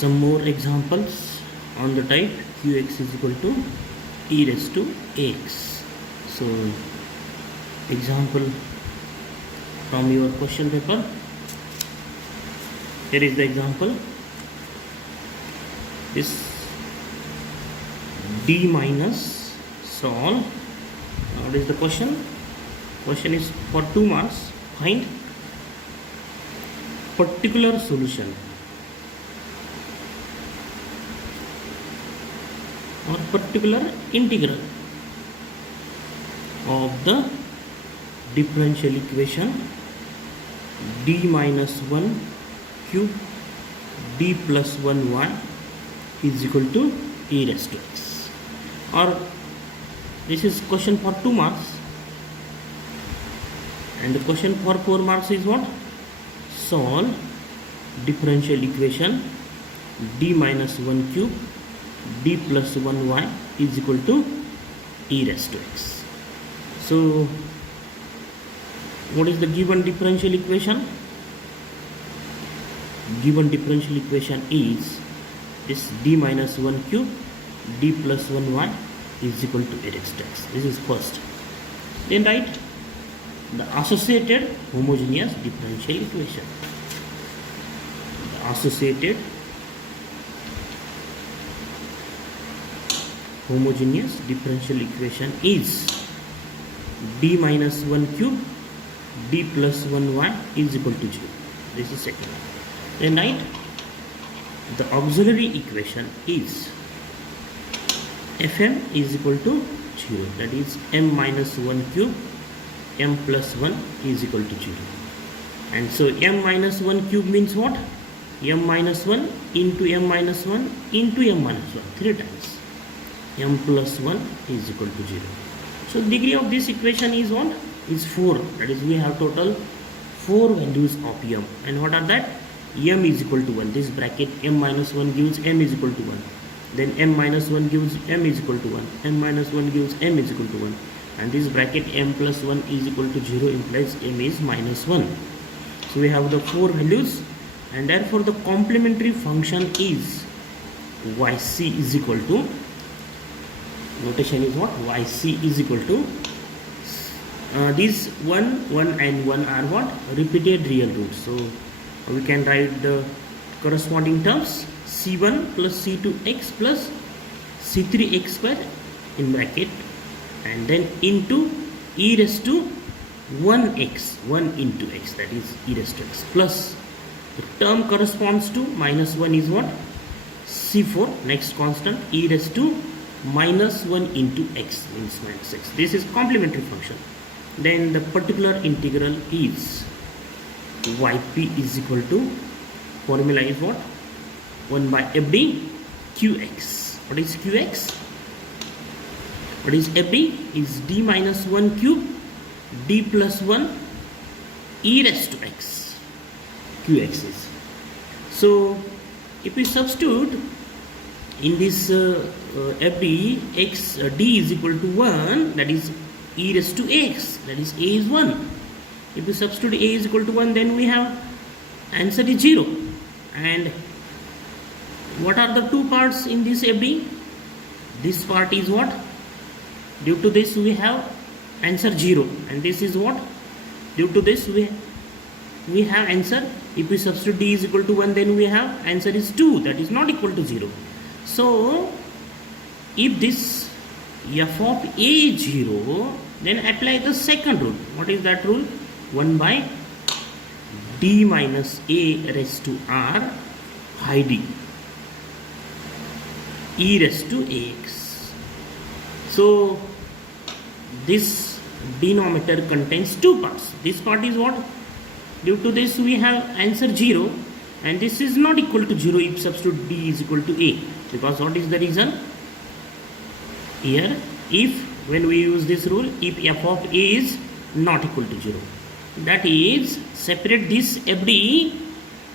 some more examples on the type qx is equal to e raised to ax. So example from your question paper. Here is the example. This d minus solve. What is the question? Question is for 2 marks. Find particular solution or particular integral of the differential equation d minus 1 cube d plus 1y is equal to e raised to x. Or this is question for 2 marks, and the question for 4 marks is what? Solve differential equation d minus 1 cube d plus 1y is equal to e raised to x. So what is the given differential equation? Given differential equation is this d minus 1 cube d plus 1y is equal to e raised to x. This is first. Then write the associated homogeneous differential equation. The associated homogeneous differential equation is d minus 1 cube d plus 1y is equal to 0. This is second. Then write the auxiliary equation is fm is equal to 0, that is m minus 1 cube m plus 1 is equal to 0. And so m minus 1 cube means what? M minus 1 into m minus 1 into m minus 1, 3 times. M plus 1 is equal to 0. So degree of this equation is what? Is 4. That is, we have total 4 values of m. And what are that? M is equal to 1. This bracket m minus 1 gives m is equal to 1. Then m minus 1 gives m is equal to 1. M minus 1 gives m is equal to 1. And this bracket m plus 1 is equal to 0 implies m is minus 1. So we have the 4 values, and therefore the complementary function is yc is equal to, notation is what? Yc is equal to these 1, 1 and 1 are what? Repeated real roots. So we can write the corresponding terms c1 plus c2x plus c3x square in bracket, and then into e raised to 1x, 1 into x, that is e raised to x, plus the term corresponds to minus 1 is what? C4, next constant, e raised to minus 1 into x means minus x. This is complementary function. Then the particular integral is yp is equal to, formula is what? 1 by fd qx. What is qx? What is fd? Is d minus 1 cube d plus 1 e raised to x. Qx is. So if we substitute in this fd x d is equal to 1, that is e raised to x, that is a is 1. If we substitute a is equal to 1, then we have answer is 0. And what are the two parts in this fd? This part is what? Due to this we have answer 0, and this is what? Due to this we have answer, if we substitute d is equal to 1, then we have answer is 2, that is not equal to 0. So if this f of a is 0, then apply the second rule. What is that rule? 1 by d minus a raised to r by d e raised to ax. So this denominator contains two parts. This part is what? Due to this we have answer 0, and this is not equal to 0 if substitute d is equal to a, because what is the reason? Here, if when we use this rule, if f of a is not equal to 0, that is, separate this fd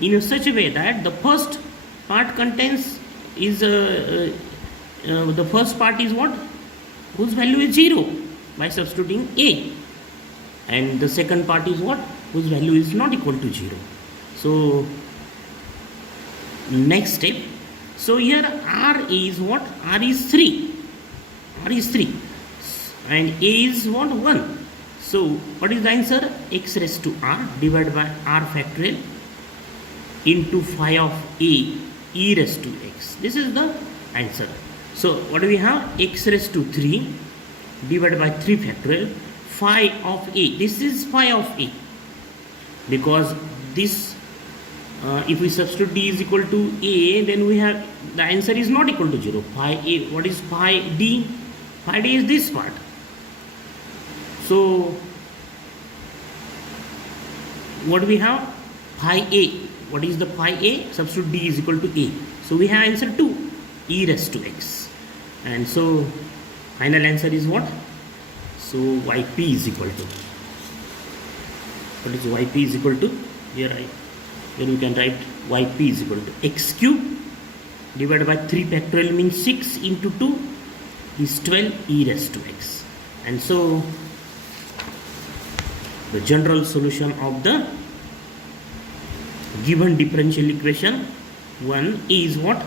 in such a way that the first part contains is the first part is what? Whose value is 0 by substituting a, and the second part is what? Whose value is not equal to 0. So next step, So here R is what? R is 3. R is 3. And A is what? 1. So what is the answer? X raised to R divided by R factorial into phi of A e raised to x. This is the answer. So what do we have? X raised to 3 divided by 3 factorial phi of A. This is phi of A, because this if we substitute D is equal to A, then we have the answer is not equal to 0. Phi A. What is phi D? Phi D is this part. So what do we have? Phi A. What is the phi A? Substitute D is equal to A. So we have answer 2, e raised to x. And so final answer is what? So yp is equal to, what is yp is equal to? Here then we can write yp is equal to x cube divided by 3 factorial means 6 into 2 is 12 e raised to x. And so the general solution of the given differential equation 1 is what?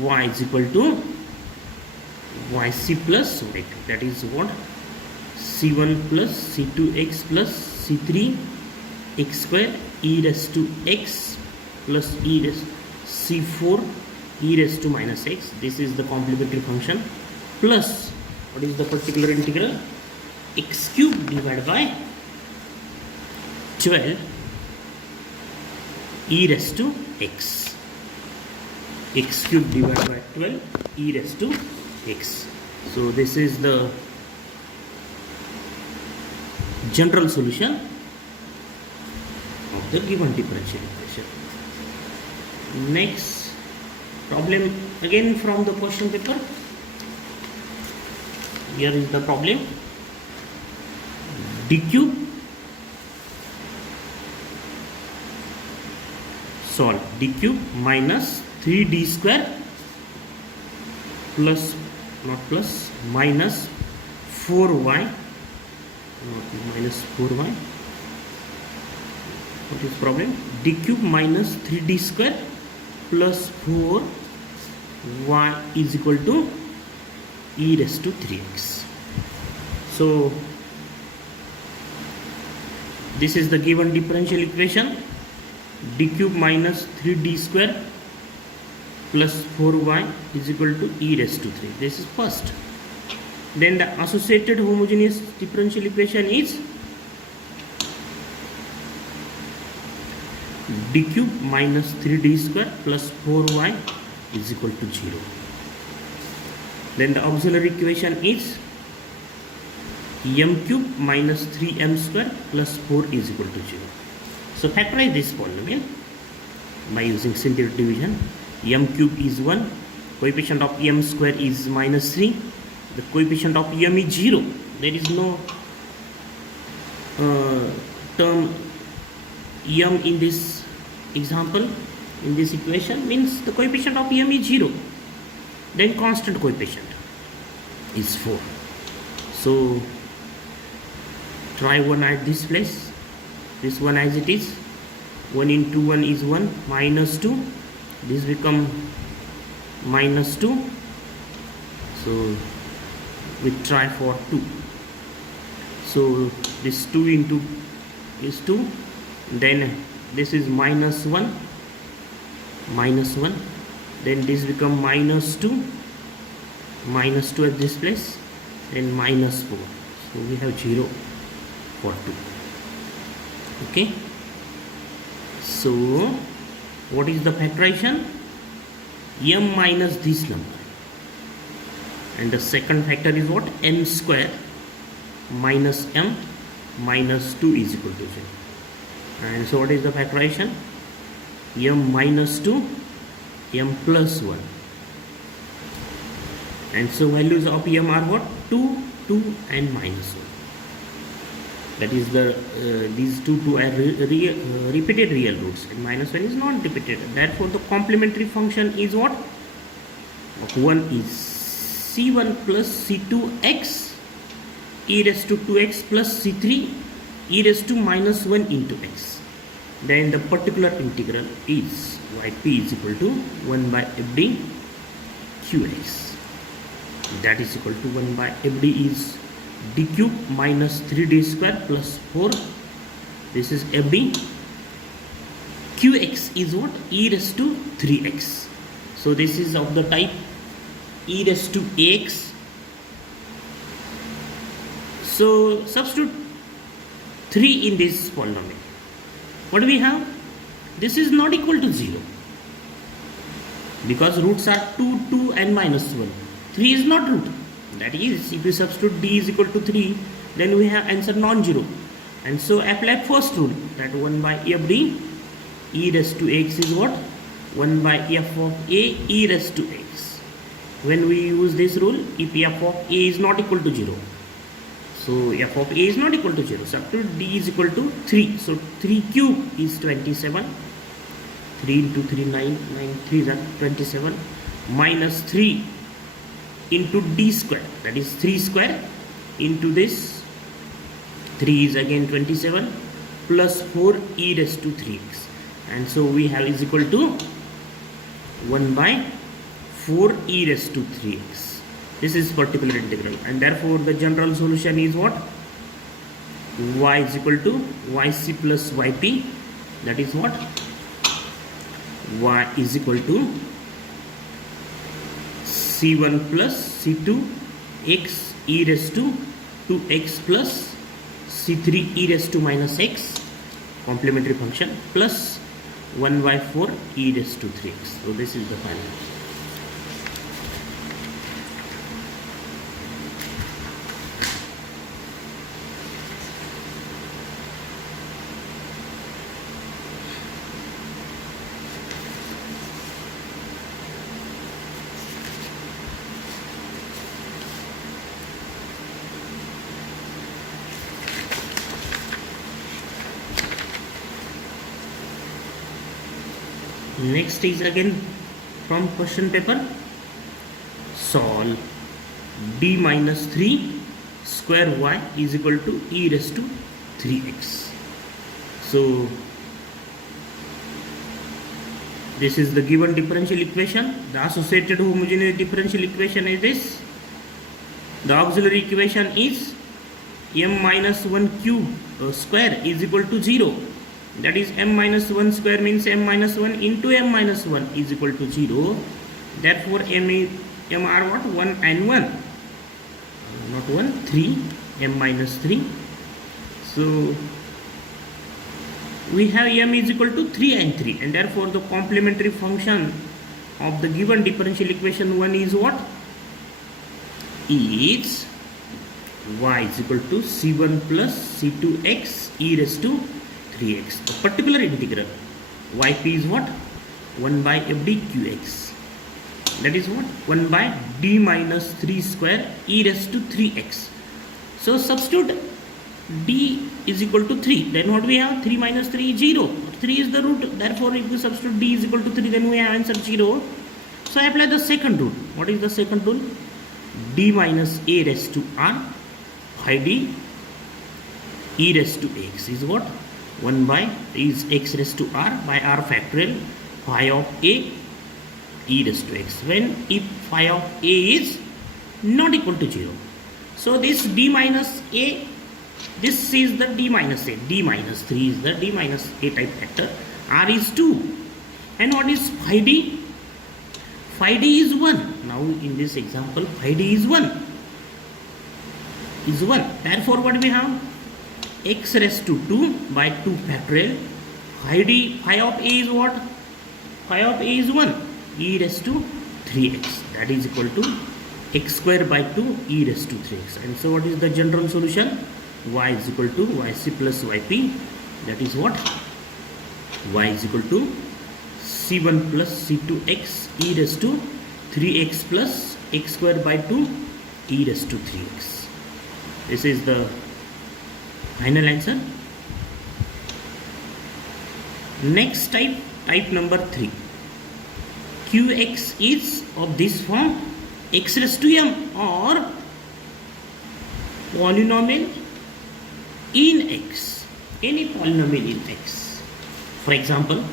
Y is equal to yc plus y2. That is what? c1 plus c2x plus c3 x square e raised to x plus e raised c4 e raised to minus x. This is the complementary function, plus what is the particular integral? X cube divided by 12 e raised to x. X cube divided by 12 e raised to x. So this is the general solution of the given differential equation. Next problem again from the question paper. Here is the problem. D cube, solve d cube minus 3d square plus, not plus, minus 4y, minus 4y. What is problem? D cube minus 3d square plus 4y is equal to e raised to 3x. So this is the given differential equation. D cube minus 3d square plus 4y is equal to e raised to 3. This is first. Then the associated homogeneous differential equation is d cube minus 3d square plus 4y is equal to 0. Then the auxiliary equation is m cube minus 3m square plus 4 is equal to 0. So factorize this polynomial by using synthetic division. M cube is 1, coefficient of m square is minus 3, the coefficient of m is 0. There is no term m in this example, in this equation, means the coefficient of m is 0. Then constant coefficient is 4. So try 1 at this place, this one as it is. 1 into 1 is 1, minus 2, this become minus 2. So we try for 2. So this 2 into is 2, then this is minus 1, then this become minus 2 at this place, then minus 4. So we have 0 for 2. Okay. So what is the factorization? M minus this number, and the second factor is what? M square minus m minus 2 is equal to 0. And so what is the factorization? M minus 2, m plus 1. And so values of m are what? 2, 2 and minus 1. That is the these two are repeated real roots, and minus 1 is not repeated. Therefore the complementary function is what? 1 is c1 plus c2x e raised to 2x plus c3 e raised to minus 1 into x. then the particular integral is yp is equal to 1 by fd qx. That is equal to 1 by fd is d cube minus 3d square plus 4. This is fd. Qx is what? E raised to 3x. So this is of the type e raised to ax. So substitute 3 in this polynomial. What do we have? This is not equal to 0 because roots are 2, 2 and minus 1. 3 is not root. That is, if you substitute d is equal to 3, then we have answer non-zero. And so apply first rule, that 1 by fd e raised to x is what? 1 by f of a e raised to x. When we use this rule, if f of a is not equal to 0, so f of a is not equal to 0, substitute d is equal to 3. So 3 cube is 27. 3 into 3, 9, 9 3 are 27, minus 3 into d square, that is 3 square into this 3 is again 27 plus 4 e raised to 3x. And so we have is equal to 1 by 4 e raised to 3x. This is particular integral, and therefore the general solution is what? Y is equal to yc plus yp. That is what? Y is equal to c1 plus c2 x e raised to 2x plus c3 e raised to minus x, complementary function, plus 1 by 4 e raised to 3x. So this is the final. Next is again from question paper. Solve d minus 3 square y is equal to e raised to 3x. So this is the given differential equation. The associated homogeneous differential equation is this. The auxiliary equation is m minus 1 cube square is equal to 0. That is m minus 1 square means m minus 1 into m minus 1 is equal to 0. Therefore m are what? 1 and 1. Not 1, 3. M minus 3. So we have m is equal to 3 and 3, and therefore the complementary function of the given differential equation 1 is what? Is y is equal to c1 plus c2x e raised to 3x. The particular integral yp is what? 1 by fd qx. That is what? 1 by d minus 3 square e raised to 3x. So substitute d is equal to 3. Then what we have? 3 minus 3 is 0. 3 is the root. Therefore if we substitute d is equal to 3, then we have answer 0. So I apply the second rule. What is the second rule? d minus a raised to r by d e raised to x is what? 1 by is x raised to r by r factorial phi of a e raised to x, when if phi of a is not equal to 0. So this d minus a, this is the d minus a, d minus 3 is the d minus a type factor, r is 2, and what is phi d? Phi d is 1. Now in this example phi d is 1. Therefore what we have? X raised to 2 by 2 factorial. Phi of a is what? Phi of a is 1. E raised to 3x. That is equal to x square by 2 e raised to 3x. And so what is the general solution? Y is equal to yc plus yp. That is what? Y is equal to c1 plus c2x e raised to 3x plus x square by 2 e raised to 3x. This is the final answer. Next type number 3. Qx is of this form, x raised to m, or polynomial in x, any polynomial in x. For example,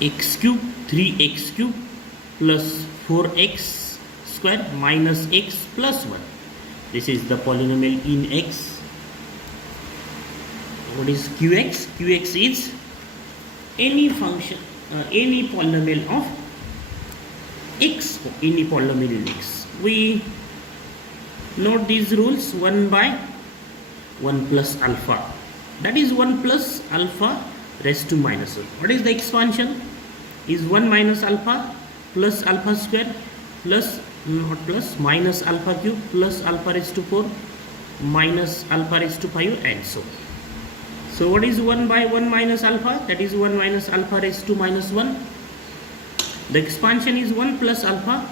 x cube 3x cube plus 4x square minus x plus 1. This is the polynomial in x. What is qx? Qx is any function, any polynomial of x, any polynomial in x. We note these rules: 1 by 1 plus alpha, that is 1 plus alpha raised to minus 1. What is the expansion? Is 1 minus alpha plus alpha square plus, not plus, minus alpha cube plus alpha raised to 4 minus alpha raised to 5 and so on. So what is 1 by 1 minus alpha? That is 1 minus alpha raised to minus 1. The expansion is 1 plus alpha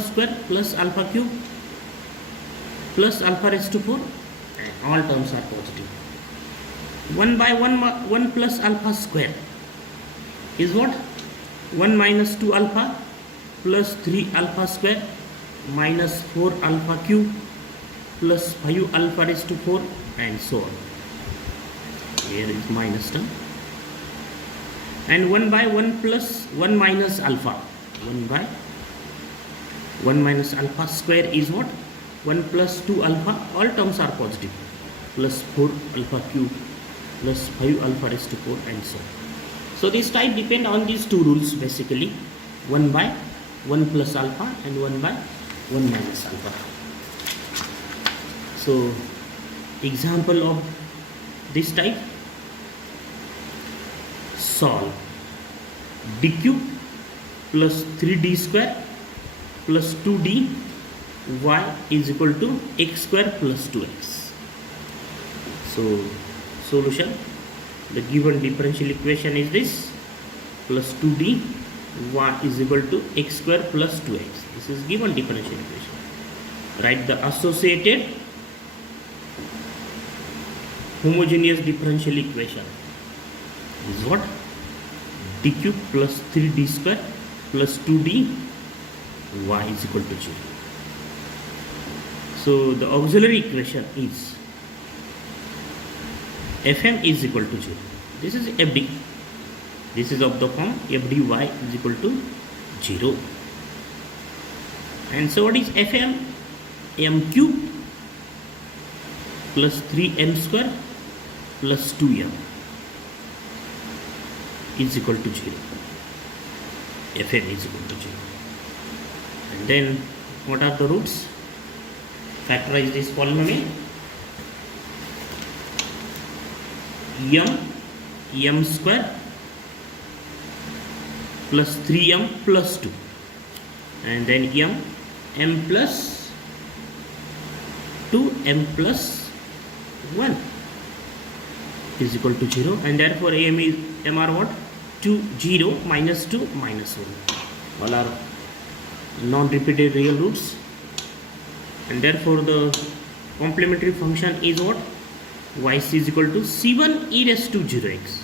square plus alpha cube plus alpha raised to 4, and all terms are positive. 1 by 1 plus alpha square is what? 1 minus 2 alpha plus 3 alpha square minus 4 alpha cube plus 5 alpha raised to 4 and so on. Here is minus term. And 1 by 1 plus 1 minus alpha. 1 by 1 minus alpha square is what? 1 plus 2 alpha, all terms are positive, plus 4 alpha cube plus 5 alpha raised to 4 and so on. So this type depend on these two rules basically: 1 by 1 plus alpha and 1 by 1 minus alpha. So example of this type: solve d cube plus 3d square plus 2d y is equal to x square plus 2x. So solution: the given differential equation is this, plus 2d y is equal to x square plus 2x. This is given differential equation. Write the associated homogeneous differential equation is what? d cube plus 3d square plus 2d y is equal to 0. So the auxiliary equation is fm is equal to 0. This is fd. This is of the form fdy is equal to 0. And so what is fm? m cube plus 3m square plus 2m is equal to 0. fm is equal to 0. And then what are the roots? Factorize this polynomial. m square plus 3m plus 2, and then m plus 2m plus 1 is equal to 0, and therefore m are what? 2, 0, minus 2, minus 1. All are non-repeated real roots, and therefore the complementary function is what? yc is equal to c1 e raised to 0x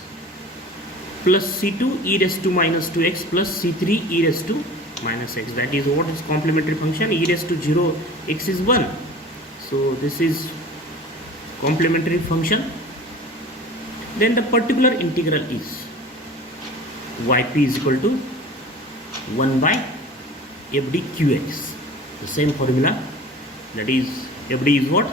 plus c2 e raised to minus 2x plus c3 e raised to minus x. That is what is complementary function. E raised to 0x is 1. So this is complementary function. Then the particular integral is yp is equal to 1 by fd qx. The same formula, that is fd is what?